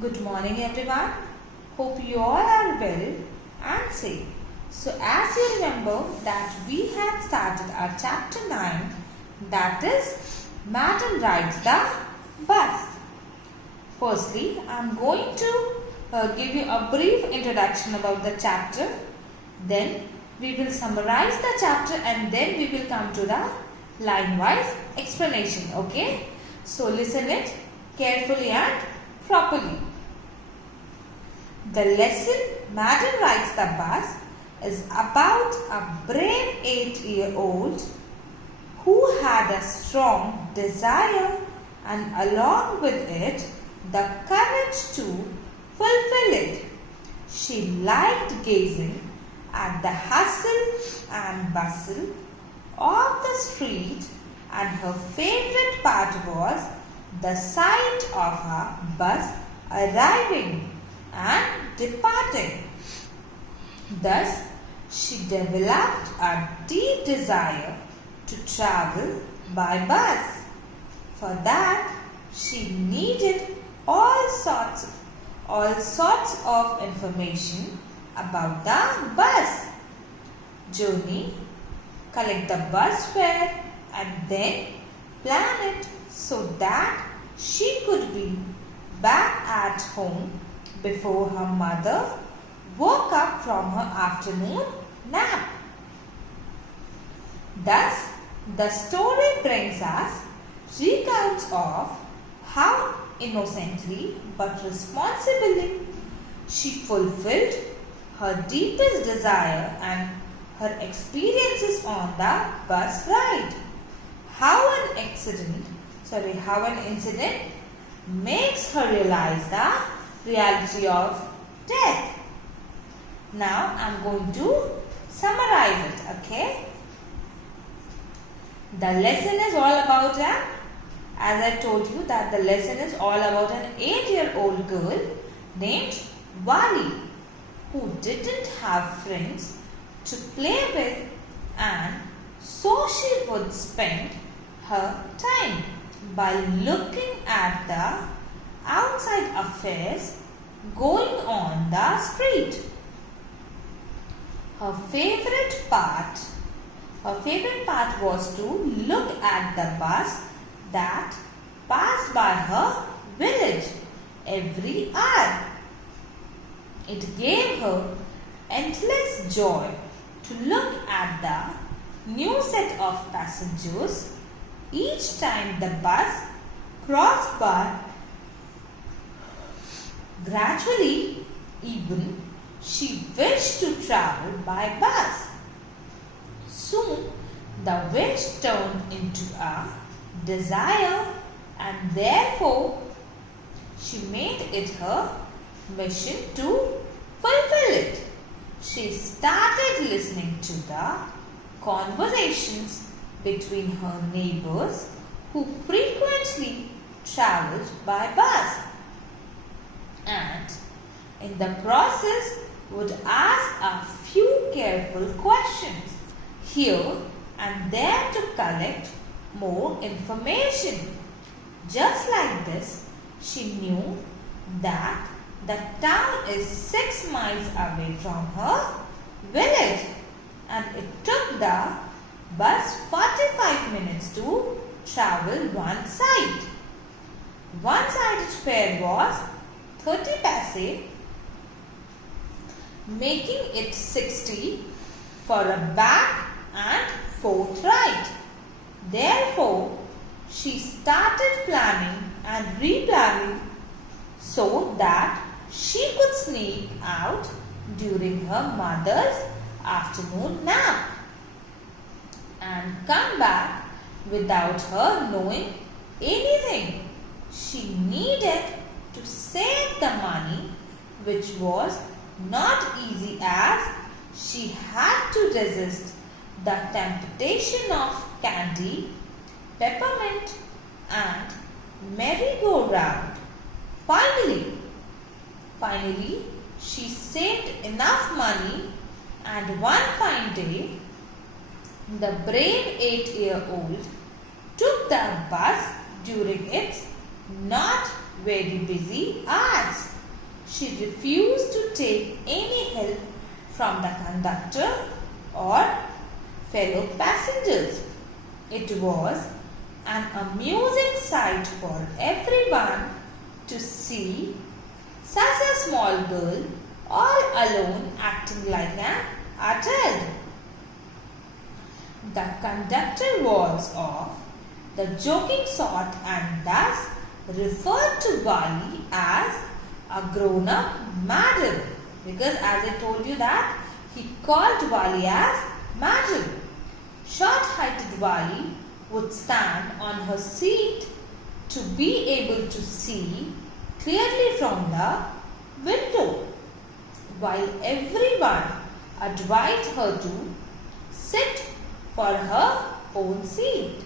Good morning everyone. Hope you all are well and safe. So as you remember that we had started our chapter 9, that is Madam Rides the Bus. Firstly, I am going to give you a brief introduction about the chapter. Then we will summarize the chapter and then we will come to the line-wise explanation. Okay? So listen it carefully and properly. The lesson Madam Rides the Bus is about a brave 8-year-old who had a strong desire and along with it the courage to fulfill it. She liked gazing at the hustle and bustle of the street, and her favorite part was the sight of her bus arriving and departing. Thus, she developed a deep desire to travel by bus. For that, she needed all sorts of information about the bus journey, collect the bus fare, and then plan it so that she could be back at home before her mother woke up from her afternoon nap. Thus, the story brings us recounts of how innocently but responsibly she fulfilled her deepest desire and her experiences on the bus ride. How an incident makes her realize the reality of death. Now I am going to summarize it, okay? The lesson is all about as I told you that the lesson is all about an 8-year-old girl named Wali who didn't have friends to play with, and so she would spend her time by looking at the outside affairs going on the street. Her favorite part was to look at the bus that passed by her village every hour. It gave her endless joy to look at the new set of passengers each time the bus crossed by. Gradually, even she wished to travel by bus. Soon, the wish turned into a desire, and therefore she made it her mission to fulfill it. She started listening to the conversations between her neighbors who frequently traveled by bus, and in the process would ask a few careful questions here and there to collect more information. Just like this, she knew that the town is 6 miles away from her village and it took the bus 45 minutes to travel one side. One-sided fare was 30 paise, making it 60 for a back and forth ride. Therefore, she started planning and replanning so that she could sneak out during her mother's afternoon nap and come back without her knowing anything. She needed to save the money, which was not easy as she had to resist the temptation of candy, peppermint and merry-go-round. Finally, she saved enough money, and one fine day, the brave 8-year-old took the bus during its not very busy hours. She refused to take any help from the conductor or fellow passengers. It was an amusing sight for everyone to see such a small girl all alone acting like an adult. The conductor was of the joking sort and thus referred to Wali as a grown-up madam, because as I told you that he called Wali as madam. Short-heighted Wali would stand on her seat to be able to see clearly from the window, while everyone advised her to sit for her own seat,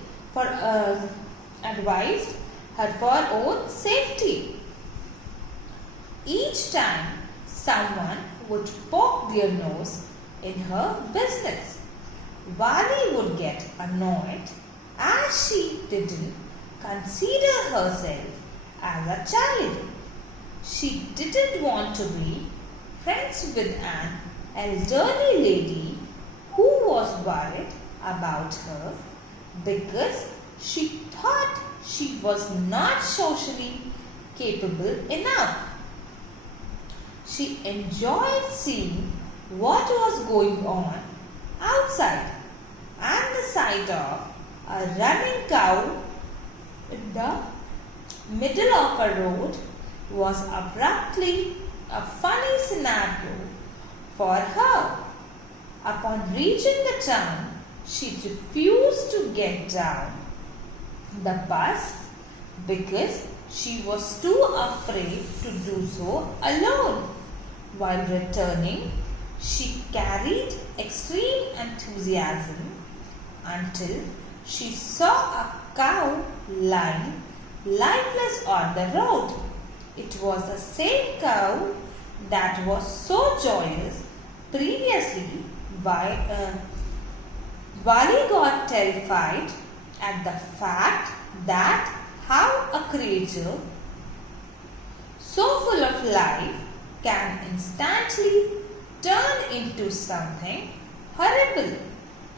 advised her for her own safety. Each time someone would poke their nose in her business, Wali would get annoyed as she didn't consider herself as a child. She didn't want to be friends with an elderly lady who was worried about her because she thought she was not socially capable enough. She enjoyed seeing what was going on outside, and the sight of a running cow in the middle of a road was abruptly a funny scenario for her. Upon reaching the town, she refused to get down the bus because she was too afraid to do so alone. While returning, she carried extreme enthusiasm until she saw a cow lying lifeless on the road. It was the same cow that was so joyous previously. Wali got terrified at the fact that how a creature so full of life can instantly turn into something horrible.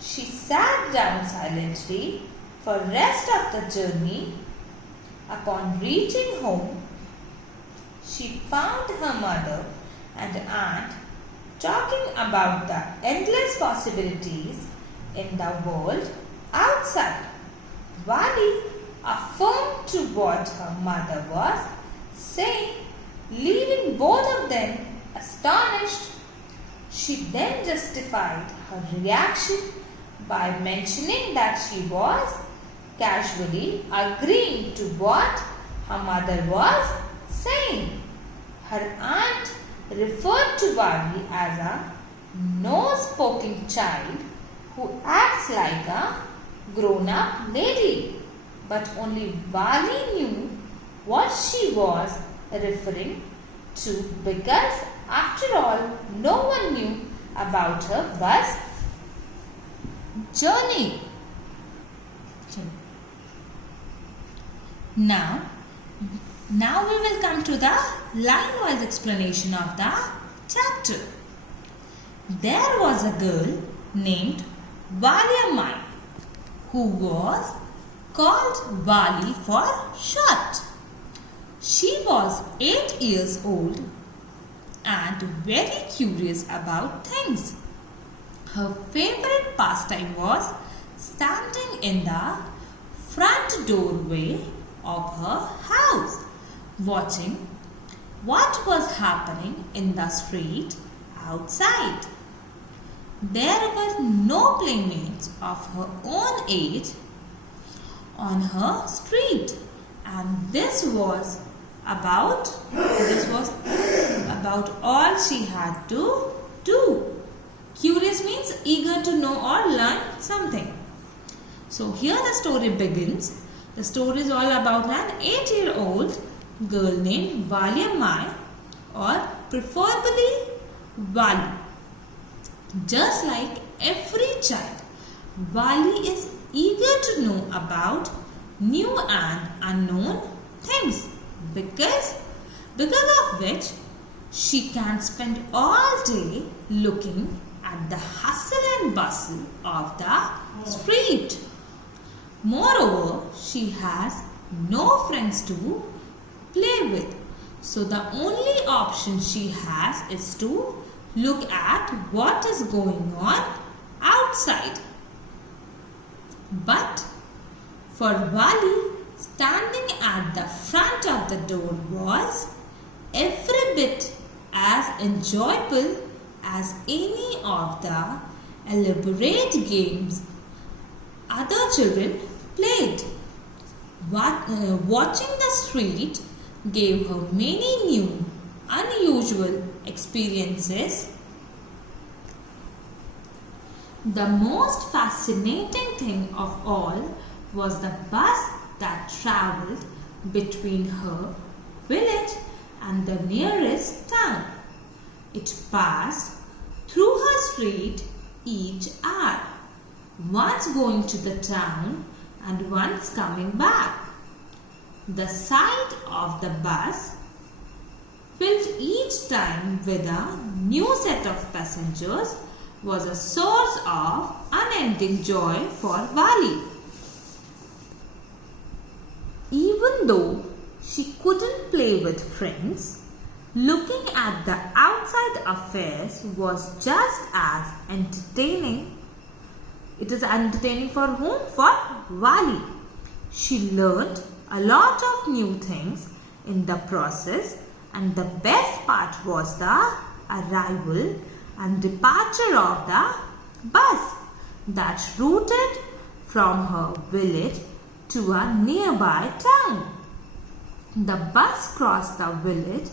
She sat down silently for the rest of the journey. Upon reaching home, she found her mother and aunt talking about the endless possibilities in the world outside. Wali affirmed to what her mother was saying, leaving both of them astonished. She then justified her reaction by mentioning that she was casually agreeing to what her mother was saying. Her aunt referred to Wali as a nose-poking child who acts like a grown-up lady, but only Wali knew what she was referring to, because after all, no one knew about her bus journey. Now we will come to the line-wise explanation of the chapter. There was a girl named Wali who was called Wali for short. She was 8 years old and very curious about things. Her favorite pastime was standing in the front doorway of her house, watching what was happening in the street outside. There were no playmates of her own age on her street, and this was about all she had to do. Curious means eager to know or learn something. So here the story begins. The story is all about an 8-year-old girl named Wali or preferably Wali. Just like every child, Wali is eager to know about new and unknown things. because of which she can spend all day looking at the hustle and bustle of the street. Moreover, she has no friends to play with. So the only option she has is to look at what is going on outside. But for Wali, standing at the front of the door was every bit as enjoyable as any of the elaborate games other children played. Watching the street gave her many new, unusual experiences. The most fascinating thing of all was the bus that travelled between her village and the nearest town. It passed through her street each hour, once going to the town and once coming back. The sight of the bus filled each time with a new set of passengers was a source of unending joy for Wali. Even though she couldn't play with friends, looking at the outside affairs was just as entertaining. It is entertaining for whom? For Wali. She learned a lot of new things in the process, and the best part was the arrival and departure of the bus that routed from her village to a nearby town. The bus crossed the village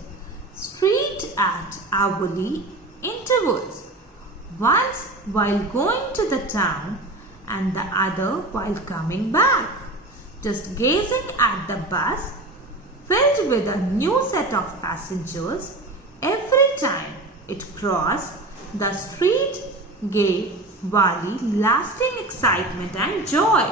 street at hourly intervals, once while going to the town and the other while coming back, just gazing at the bus filled with a new set of passengers every time it crossed the street gave Wali lasting excitement and joy.